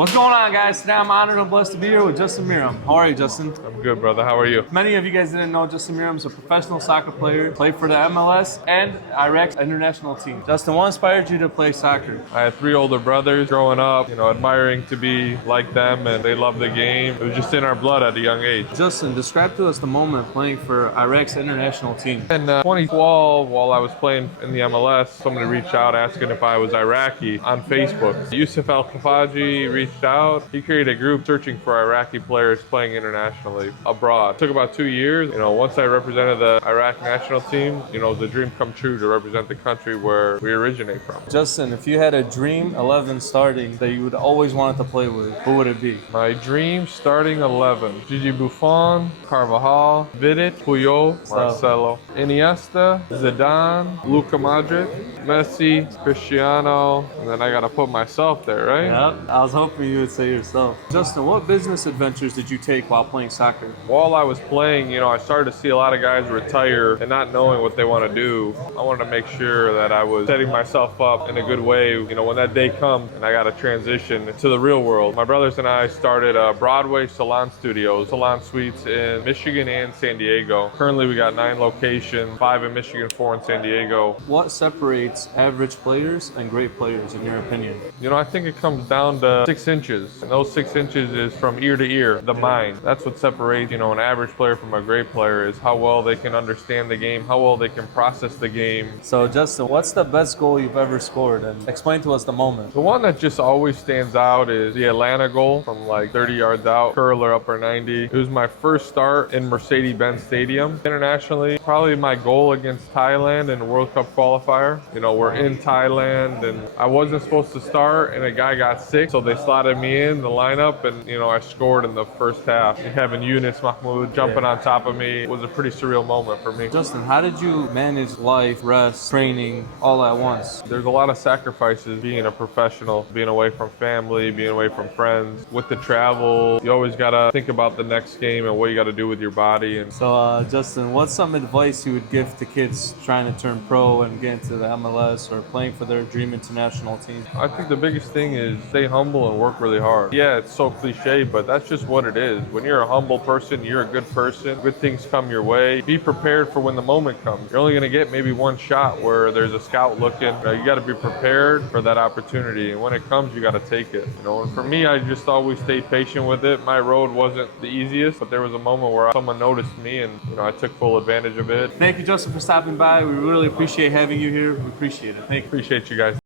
What's going on, guys? Today I'm honored and blessed to be here with Justin Meram. How are you, Justin? I'm good, brother. How are you? Many of you guys didn't know Justin Meram is a professional soccer player, played for the MLS and Iraq's international team. Justin, what inspired you to play soccer? I had three older brothers growing up, admiring to be like them, and they loved the game. It was just in our blood at a young age. Justin, describe to us the moment of playing for Iraq's international team. In 2012, while I was playing in the MLS, somebody reached out asking if I was Iraqi on Facebook. Yusuf Al-Khafaji reached out. He created a group searching for Iraqi players playing internationally abroad. It took about 2 years. Once I represented the Iraq national team, it was a dream come true to represent the country where we originate from. Justin, if you had a dream 11 starting that you would always wanted to play with, who would it be? My dream starting 11. Gigi Buffon, Carvajal, Vidic, Puyol, Marcelo, Iniesta, Zidane, Luka Modric, Messi, Cristiano, and then I gotta put myself there, right? Yep, I was hoping you would say yourself. Justin, what business adventures did you take while playing soccer? While I was playing, I started to see a lot of guys retire and not knowing what they want to do. I wanted to make sure that I was setting myself up in a good way, when that day comes and I got to transition to the real world. My brothers and I started Broadway salon studios, salon suites in Michigan and San Diego. Currently, we got 9 locations, 5 in Michigan, 4 in San Diego. What separates average players and great players, in your opinion? I think it comes down to 6 inches. And those 6 inches is from ear to ear, the mind. That's what separates, an average player from a great player, is how well they can understand the game, how well they can process the game. So, Justin, what's the best goal you've ever scored? And explain to us the moment. The one that just always stands out is the Atlanta goal from like 30 yards out, curler upper 90. It was my first start in Mercedes-Benz Stadium. Internationally, probably my goal against Thailand in the World Cup qualifier. We're in Thailand and I wasn't supposed to start and a guy got sick, so they slotted me in the lineup and, I scored in the first half. Having Yunus Mahmoud jumping on top of me was a pretty surreal moment for me. Justin, how did you manage life, rest, training, all at once? There's a lot of sacrifices being a professional, being away from family, being away from friends. With the travel, you always got to think about the next game and what you got to do with your body. So, Justin, what's some advice you would give to kids trying to turn pro and get into the MLS or playing for their dream international team? I think the biggest thing is stay humble and work really hard. Yeah, it's so cliche, but that's just what it is. When you're a humble person, you're a good person. Good things come your way. Be prepared for when the moment comes. You're only going to get maybe one shot where there's a scout looking. You got to be prepared for that opportunity. And when it comes, you got to take it. And for me, I just always stayed patient with it. My road wasn't the easiest, but there was a moment where someone noticed me and, I took full advantage of it. Thank you, Justin, for stopping by. We really appreciate having you here. We appreciate it. Thank you. Appreciate you guys.